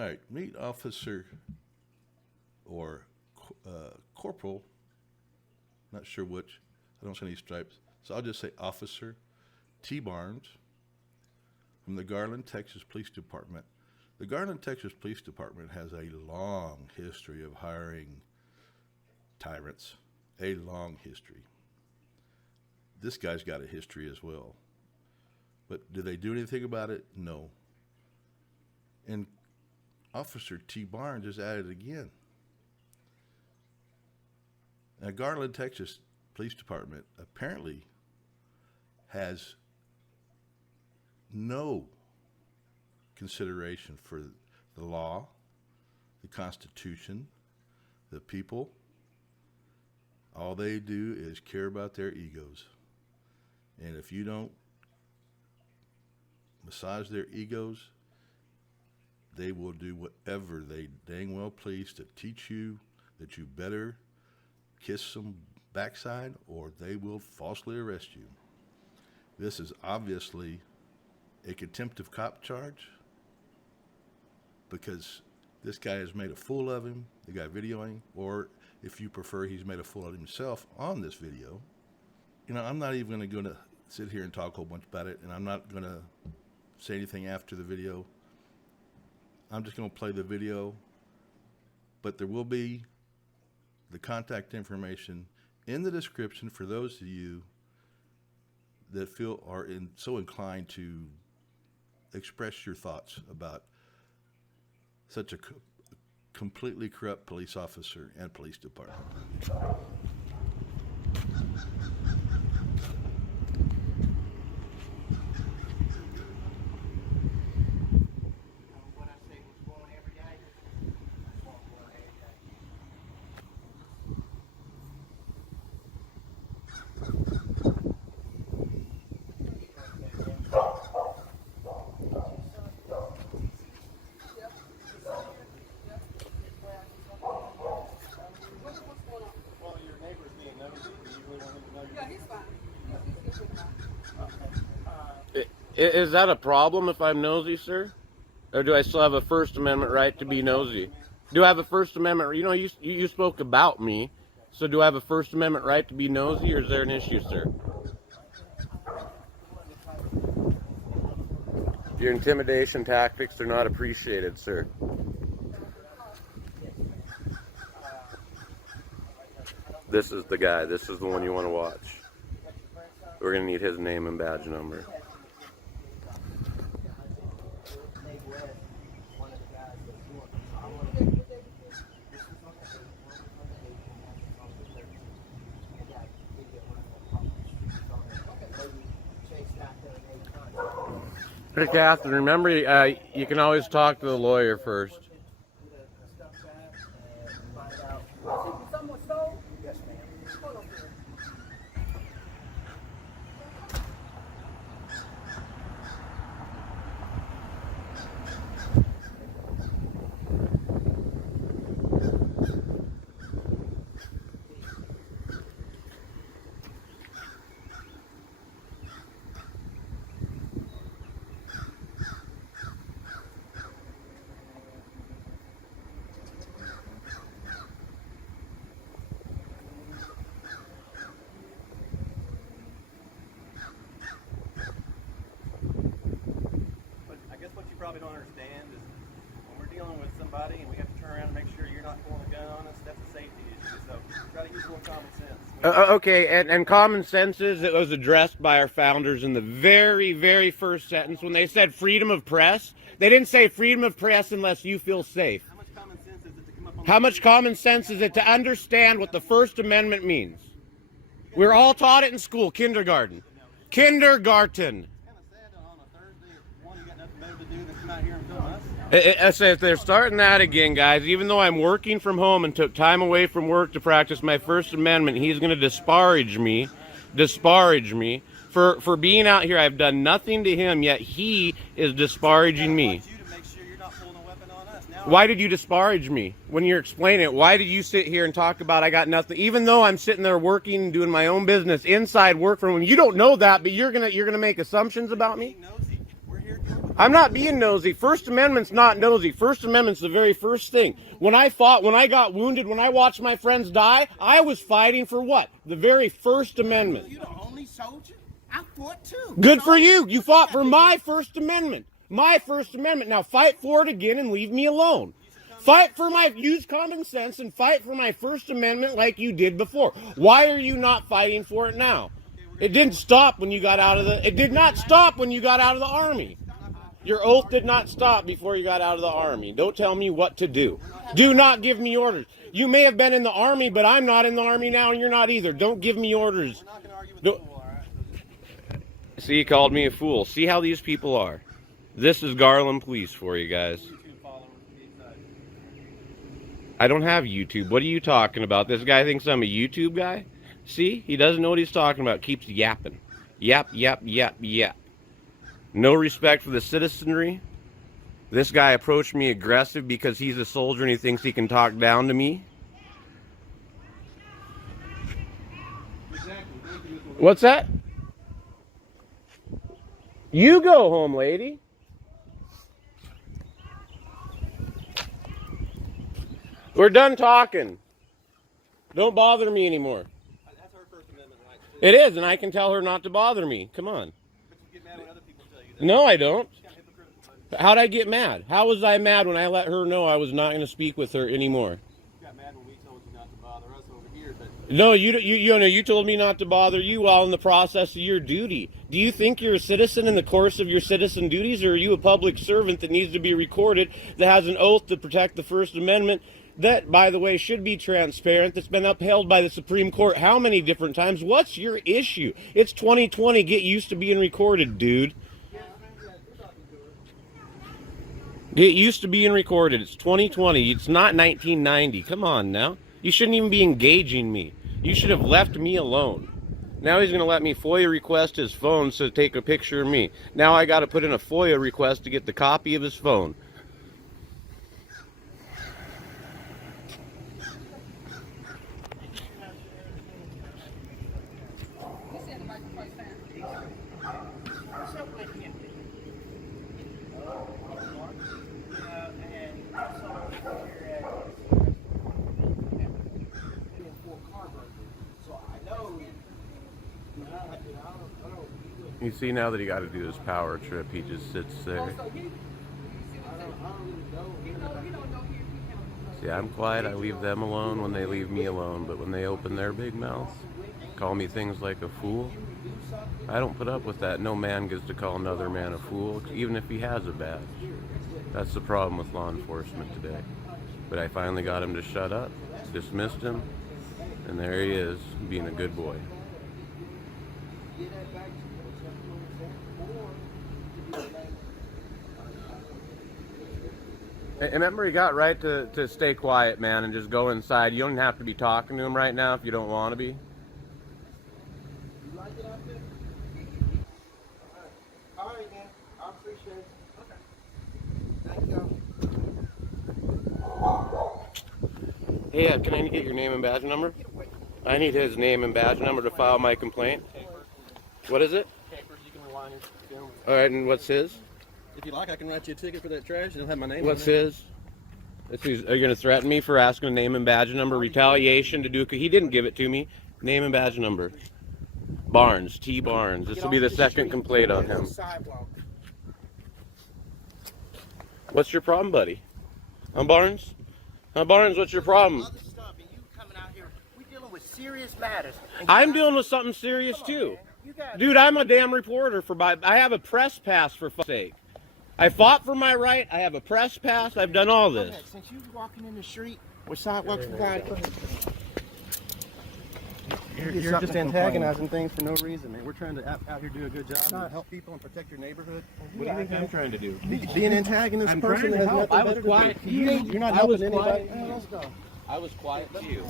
All right, meet officer or corporal, not sure which, I don't see any stripes, so I'll just say Officer T. Barnes from the Garland, Texas Police Department. The Garland, Texas Police Department has a long history of hiring tyrants, a long history. This guy's got a history as well. But do they do anything about it? No. And Officer T. Barnes is at it again. Now, Garland, Texas Police Department apparently has no consideration for the law, the Constitution, the people. All they do is care about their egos. And if you don't massage their egos, they will do whatever they dang well please to teach you that you better kiss some backside or they will falsely arrest you. This is obviously a contempt of cop charge because this guy has made a fool of him, the guy videoing, or if you prefer, he's made a fool of himself on this video. You know, I'm not even going to sit here and talk a whole bunch about it, and I'm not going to say anything after the video. I'm just going to play the video, but there will be the contact information in the description for those of you that feel are so inclined to express your thoughts about such a completely corrupt police officer and police department. Is that a problem if I'm nosy, sir? Or do I still have a First Amendment right to be nosy? Do I have a First Amendment? You know, you spoke about me, so do I have a First Amendment right to be nosy, or is there an issue, sir? Your intimidation tactics are not appreciated, sir. This is the guy. This is the one you want to watch. We're going to need his name and badge number. Hey, Catherine, remember, you can always talk to the lawyer first. Probably don't understand is when we're dealing with somebody and we have to turn around and make sure you're not pulling a gun on us, that's a safety issue. So try to use a little common sense. Okay, and common sense is it was addressed by our founders in the very, very first sentence when they said freedom of press. They didn't say freedom of press unless you feel safe. How much common sense is it to come up on How much common sense is it to understand what the First Amendment means? We're all taught it in school, kindergarten. Kindergarten. I say if they're starting that again, guys, even though I'm working from home and took time away from work to practice my First Amendment, he's going to disparage me for being out here. I've done nothing to him, yet he is disparaging me. Why did you disparage me when you're explaining it? Why did you sit here and talk about I got nothing, even though I'm sitting there working, doing my own business inside work from home? You don't know that, but you're gonna make assumptions about me. I'm not being nosy. First Amendment's not nosy. First Amendment's the very first thing. When I fought, when I got wounded, when I watched my friends die, I was fighting for what? The very First Amendment. You're the only soldier? I fought too. Good for you. You fought for my First Amendment. My First Amendment. Now fight for it again and leave me alone. Fight for use common sense and fight for my First Amendment like you did before. Why are you not fighting for it now? It didn't stop when you got out of it did not stop when you got out of the Army. Your oath did not stop before you got out of the Army. Don't tell me what to do. Do not give me orders. You may have been in the Army, but I'm not in the Army now, and you're not either. Don't give me orders. We're not going to argue with the fool, all right? See, he called me a fool. See how these people are. This is Garland Police for you guys. YouTube followers to be exact. I don't have YouTube. What are you talking about? This guy thinks I'm a YouTube guy? See? He doesn't know what he's talking about. Keeps yapping. Yap, yap, yap, yap. No respect for the citizenry. This guy approached me aggressive because he's a soldier and he thinks he can talk down to me. What's that? You go home, lady. We're done talking. Don't bother me anymore. That's our First Amendment right. It is, and I can tell her not to bother me. Come on. But you get mad when other people tell you that. No, I don't. It's kind of hypocritical, but How'd I get mad? How was I mad when I let her know I was not going to speak with her anymore? you got mad when we told you not to bother us over here, but No, you told me not to bother you while in the process of your duty. Do you think you're a citizen in the course of your citizen duties, or are you a public servant that needs to be recorded, that has an oath to protect the First Amendment, that, by the way, should be transparent, that's been upheld by the Supreme Court how many different times? What's your issue? It's 2020. Get used to being recorded, dude. Get used to being recorded. It's 2020. It's not 1990. Come on now. You shouldn't even be engaging me. You should have left me alone. Now he's going to let me FOIA request his phone to take a picture of me. Now I got to put in a FOIA request to get the copy of his phone. You see, now that he got to do his power trip, he just sits there. See, I'm quiet. I leave them alone when they leave me alone. But when they open their big mouths, call me things like a fool, I don't put up with that. No man gets to call another man a fool, even if he has a badge. That's the problem with law enforcement today. But I finally got him to shut up, dismissed him, and there he is, being a good boy. And remember, you got right to stay quiet, man, and just go inside. You don't have to be talking to him right now if you don't want to be. You like it out there? All right, man. I appreciate it. Okay. Thank you. Hey, can I get your name and badge number? I need his name and badge number to file my complaint. What is it? papers, you can rewind it. Film. All right, and what's his? If you like, I can write you a ticket for that trash. It'll have my name What's on it. his? Are you going to threaten me for asking a name and badge number? Retaliation to do? He didn't give it to me. Name and badge number. Barnes, T. Barnes. This will be the second complaint on him. What's your problem, buddy? Huh, Barnes? Huh, Barnes, what's your problem? Other stuff, and you coming out here, we're dealing with serious matters. I'm dealing with something serious too. Dude, I'm a damn reporter I have a press pass, for fuck's sake. I fought for my right. I have a press pass. I've done all this. Since you walking in the street with sidewalks for guys, You're just antagonizing things for no reason, man. We're trying to out here do a good job and help people and protect your neighborhood. What do you think I'm trying to do? Be an antagonist person that has nothing I was better quiet to to do. you. You're not I was helping anybody. quiet. I was quiet to you.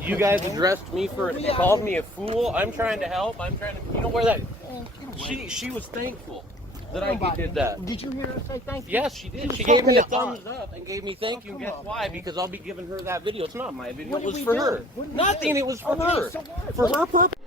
You guys addressed me called me a fool. I'm trying to help. I'm trying to. You know where that? She was thankful that I did that. Did you hear her say thank you? Yes, she did. She gave me a thumbs up and gave me thank you. Guess why? Because I'll be giving her that video. It's not my video. It was for her. Nothing. It was for her. For her purpose.